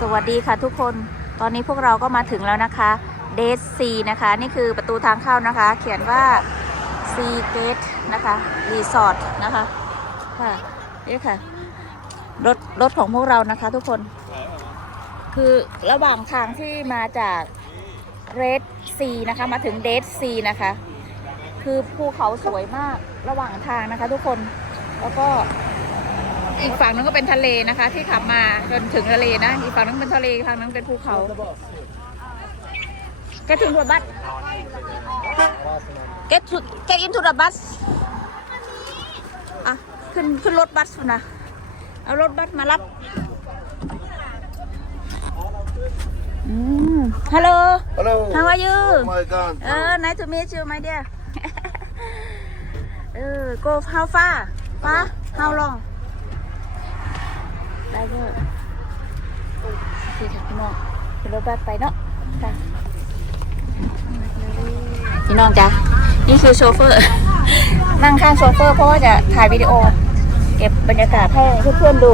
สวัสดีค่ะทุกคน ตอนนี้พวกเราก็มาถึงแล้วนะคะเดซซีนะคะ นี่คือประตูทางเข้านะคะ เขียนว่าซีเกตนะคะรีสอร์ทนะคะค่ะนี่ค่ะรถรถของพวกเรานะคะ ทุกคน คือระหว่างทางที่มาจากเรดซีนะคะ มาถึงเดซซีนะคะ คือภูเขาสวยมากระหว่างทางนะคะ ทุกคนแล้วก็ อีกฝั่งนึงก็เป็นทะเลนะคะ ที่ขับมาจนถึงทะเลนะ อีกฝั่งนึงเป็นทะเลทางนั้นเป็นภูเขาก็ถึงรถบัส get to get into the bus อะขึ้นขึ้นรถบัสนะเอารถบัสมารับอืมฮัลโหล Hello. How are you? Oh my God. เออ nice to meet you my dear เออ go how far far how long ได้เยอะพี่ค่ะพี่น้องขึ้นรถบัสไปเนาะค่ะพี่น้องจ้ะนี่คือโชเฟอร์ นั่งข้างโชเฟอร์เพราะว่าจะถ่ายวิดีโอ เก็บบรรยากาศให้เพื่อนๆดู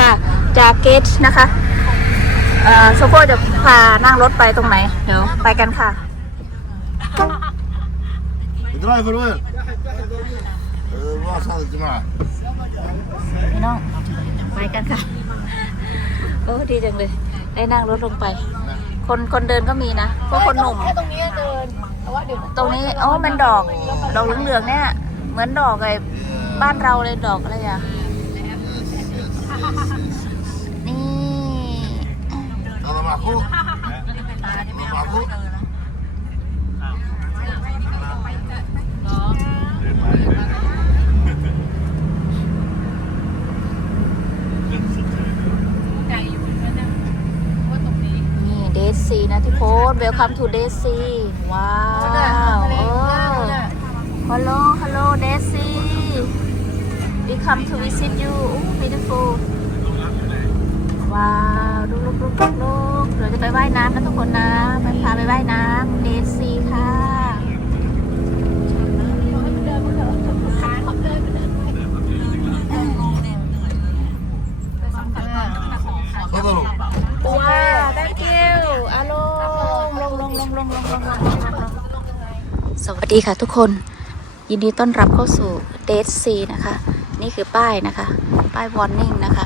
ค่ะ จากเกตนะคะเอ่อโชเฟอร์จะพานั่งรถไปตรงไหน เดี๋ยวไปกันค่ะ درايفر وين؟ راس هذا الجماعة พี่น้องไปกันค่ะโอ้ดีจังเลย ได้นั่งรถลงไป คนคนเดินก็มีนะพวกคนหนุ่ม ตรงนี้เดินตรงนี้โอ้มันดอกดอกเหลืองๆเนี่ย เหมือนดอกไอ้บ้านเราเลยดอกอะไรอะนี่ Kalau aku, kalau aku Welcome Welcome to Daisy ว้าวโอ้ Hello Hello Daisy We come to visit you Ooh, beautiful ว้าว ลูกๆๆๆเราจะไปว่ายน้ำนะทุกคนนะไปพาไปว่ายน้ำ สวัสดีค่ะทุกคน ยินดีต้อนรับเข้าสู่เดซีนะคะ นี่คือป้ายนะคะ ป้าย warning นะคะ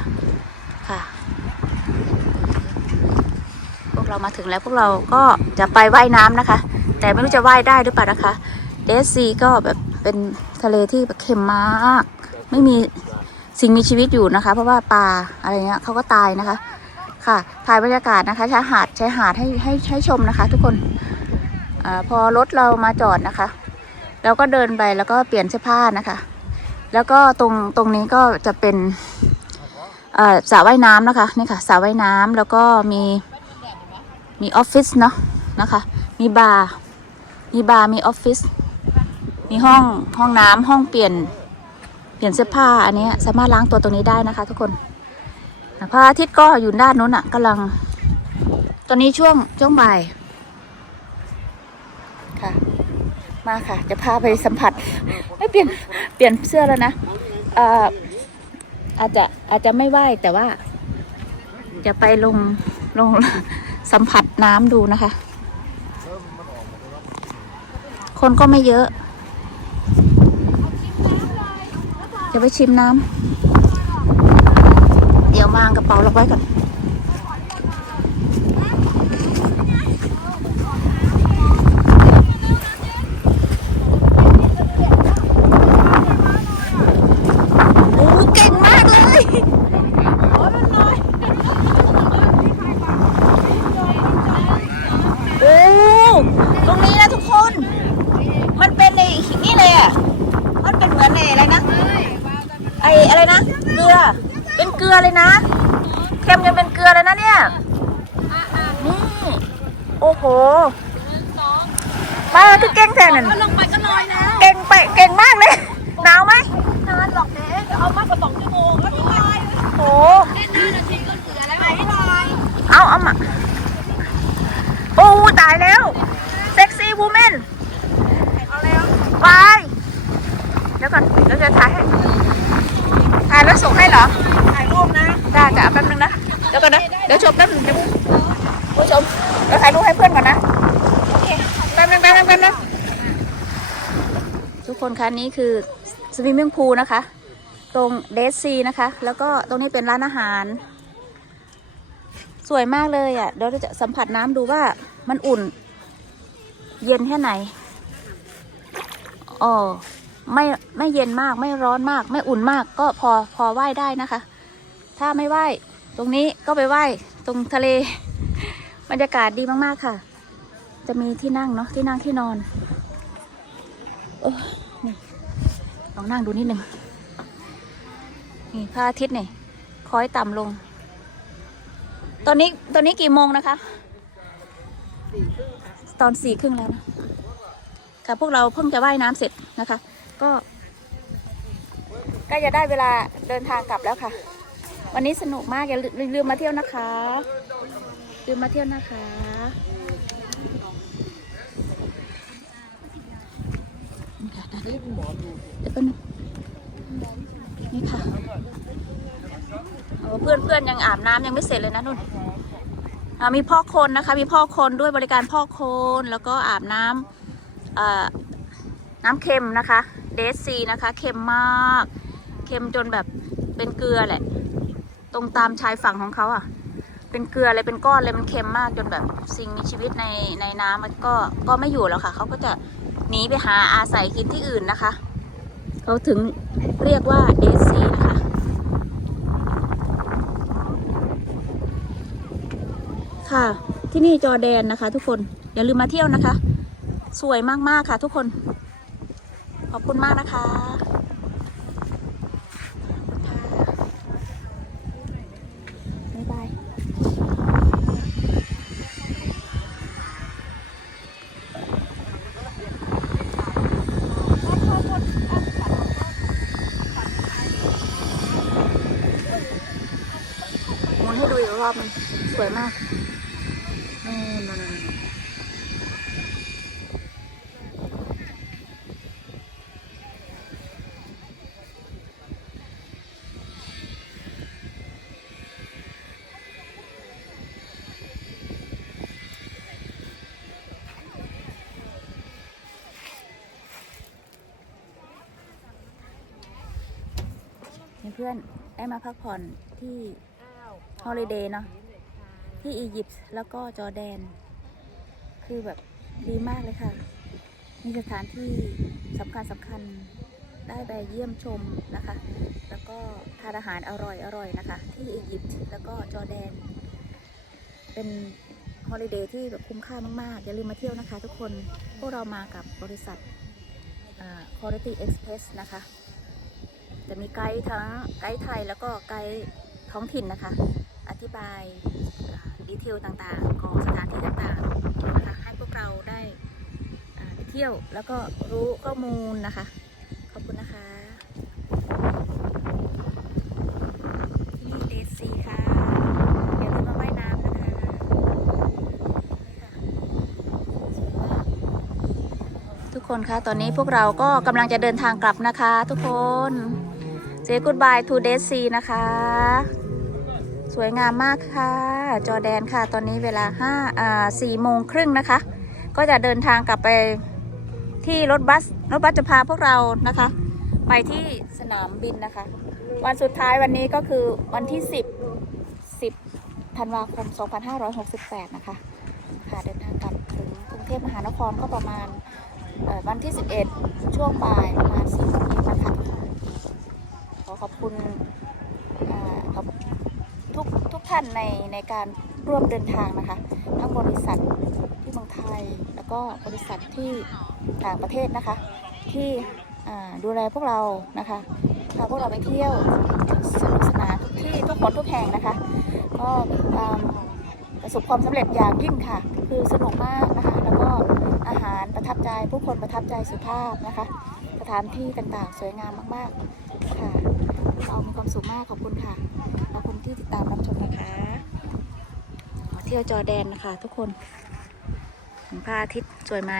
ค่ะพวกเรามาถึงแล้วพวกเราก็จะไปว่ายน้ำนะคะ แต่ไม่รู้จะว่ายได้หรือเปล่านะคะเดซีก็แบบเป็นทะเลที่แบบเค็มมาก ไม่มีสิ่งมีชีวิตอยู่นะคะ เพราะว่าปลาอะไรเงี้ยเขาก็ตายนะคะ ค่ะถ่ายบรรยากาศนะคะชายหาดชายหาดให้ให้ให้ชมนะคะ ทุกคน อพอรถเรามาจอดนะคะ เราก็เดินไปแล้วก็เปลี่ยนเสื้อผ้านะคะ แล้วก็ตรงตรงนี้ก็จะเป็นสระว่ายน้ำนะคะนี่ค่ะสระว่ายน้ำแล้วก็มีมีออฟฟิศเนาะนะคะ มีบาร์มีบาร์มีออฟฟิศมีห้องห้องน้ำห้องเปลี่ยนเปลี่ยนเสื้อผ้าอันนี้สามารถล้างตัวตรงนี้ได้นะคะ ทุกคนพระอาทิตย์ก็อยู่ด้านนู้นอะกำลัง ตอนนี้ช่วงช่วงบ่ายค่ะ มาค่ะ จะพาไปสัมผัสไม่เปลี่ยนเปลี่ยนเสื้อแล้วนะอ่ออาจจะอาจจะไม่ไหวแต่ว่า จะไปลงลงสัมผัสน้ำดูนะคะ คนก็ไม่เยอะ จะไปชิมน้ำเดี๋ยววางกระเป๋าเราไว้ก่อน โอ้เก่งมากเลยโอ้ตรงนี้นะทุกคน มันเป็นในนี่เลยอะ มันเป็นเหมือนในอะไรนะ ไออะไรนะ เกลือ เป็นเกลือเลยนะ เค็มจนเป็นเกลื อเลยนะเนี่ย นี่ โอ้โหมาคือเก่งแทนนั่นลงไปก็ลอยแล้ว เก่งไป เก่งมากเลย หนาวไหมนานหรอกเด็กเอามากกว่าสองชั่วโมงแล้วพี่ลอยโอ้เล่นห้านาทีก็เหลือแล้วไหมลอยเอาเอามา โอ้ตายแล้ว เซ็กซี่วูแมนเอาแล้วไปเดี๋ยวก่อนเดี๋ยวจะถ่ายให้ถ่ายแล้วส่งให้เหรอ ถ่ายรูปนะ ได้จะแป๊บนึงนะ เดี๋ยวก่อนนะเดี๋ยวชมแป๊บนึงเดี๋ยวผู้ชมเราถ่ายรูปให้เพื่อนก่อนนะโอเคแป๊บนึงแป๊บนึงแป๊บนึงทุกคนคะนี่คือสวิมมิ่งพูลนะคะ ตรงเดซีนะคะ แล้วก็ตรงนี้เป็นร้านอาหาร สวยมากเลยอะเดี๋ยวเราจะสัมผัสน้ำดูว่ามันอุ่น เย็นแค่ไหนอ๋อไม่ไม่เย็นมากไม่ร้อนมาก ไม่อุ่นมากก็พอพอว่ายได้นะคะ ถ้าไม่ว่าย ตรงนี้ก็ไปว่ายตรงทะเล บรรยากาศดีมากๆค่ะ จะมีที่นั่งเนาะที่นั่งที่นอนโอ้นี่ลองนั่งดูนิดหนึ่งนี่พระอาทิตย์นี่คอยต่ำลง ตอนนี้ตอนนี้กี่โมงนะคะตอนสี่ครึ่งแล้วนะค่ะพวกเราเพิ่งจะว่ายน้ำเสร็จนะคะ ก็ใกล้จะได้เวลาเดินทางกลับแล้วค่ะ วันนี้สนุกมากอย่าลืมมาเที่ยวนะคะ ลืมมาเที่ยวนะคะนี่ค่ะเดี๋ยวแป๊บนึงนี่ค่ะเพื่อนเพื่อนยังอาบน้ำยังไม่เสร็จเลยนะนุ่นอ่ามีพ่อคนนะคะ มีพ่อคนด้วยบริการพ่อคนแล้วก็อาบน้ำน้ำเค็มนะคะ เดซซีนะคะ เค็มมาก เค็มจนแบบเป็นเกลือแหละ ตรงตามชายฝั่งของเขาอะ เป็นเกลืออะไรเป็นก้อนเลยมันเค็มมากจนแบบสิ่งมีชีวิตในในน้ำมันก็ก็ไม่อยู่แล้วค่ะ เขาก็จะหนีไปหาอาศัยกินที่อื่นนะคะ เขาถึงเรียกว่าเดซีนะคะค่ะ ที่นี่จอแดนนะคะ ทุกคนอย่าลืมมาเที่ยวนะคะ สวยมากๆค่ะ ทุกคน ขอบคุณมากนะคะ วยมากนู่นนเพื่อนได้มาพักผ่อนที่ฮอลิเดย์เนาะ ที่อียิปต์แล้วก็จอร์แดน คือแบบดีมากเลยค่ะ มีสถานที่สำคัญสำคัญได้ไปเยี่ยมชมนะคะ แล้วก็ทานอาหารอร่อยอร่อยนะคะ ที่อียิปต์แล้วก็จอร์แดน เป็นฮอลิเดย์ที่แบบคุ้มค่ามาก ๆ อย่าลืมมาเที่ยวนะคะทุกคน พวกเรามากับบริษัทอ่า Quality Express นะคะ จะมีไกด์ทั้งไกด์ไทยแล้วก็ไกด์ท้องถิ่นนะคะ อธิบาย ดีเทลต่างๆ ของสถานที่ต่างๆนะคะให้พวกเราได้ไปเที่ยวแล้วก็รู้ข้อมูลนะคะ ขอบคุณนะคะที่นี่เดซีค่ะอย่าลืมมาว่ายน้ำนะคะทุกคนคะตอนนี้พวกเราก็กำลังจะเดินทางกลับนะคะ ทุกคน Say goodbye to Dead Sea นะคะ วยงามมากค่ะ จอแดนค่ะ ตอนนี้เวลา5อ่า4โมงครึ่งนะคะ ก็จะเดินทางกลับไปที่รถบัส รถบัสจะพาพวกเรานะคะ ไปที่สนามบินนะคะ วันสุดท้ายวันนี้ก็คือวันที่ 10 10ธันวาคม 2568 นะคะ ค่ะเดินทางกลับถึงกรุงเทพมหานครก็ประมาณวันที่ 11 ช่วงบ่ายประมาณ4โมงเย็นนะคะขอขอบคุณ ท่านในในการร่วมเดินทางนะคะ ทั้งบริษัทที่เมืองไทย แล้วก็บริษัทที่ต่างประเทศนะคะ ที่ดูแลพวกเรานะคะพาพวกเราไปเที่ยวสนุกสนานทุกที่ทุกคนทุกแห่งนะคะก็ประสบความสำเร็จอย่างยิ่งค่ะ คือสนุกมากนะคะ แล้วก็อาหารประทับใจผู้คนประทับใจสุภาพนะคะ ถานที่ต่างๆ สวยงามมากๆ ค่ะ เรามีความสุขมากขอบคุณค่ะ ขอบคุณที่ติดตามรับชมนะคะเที่ยวจอแดนนะคะทุกคนพระอาทิตย์สวยไหม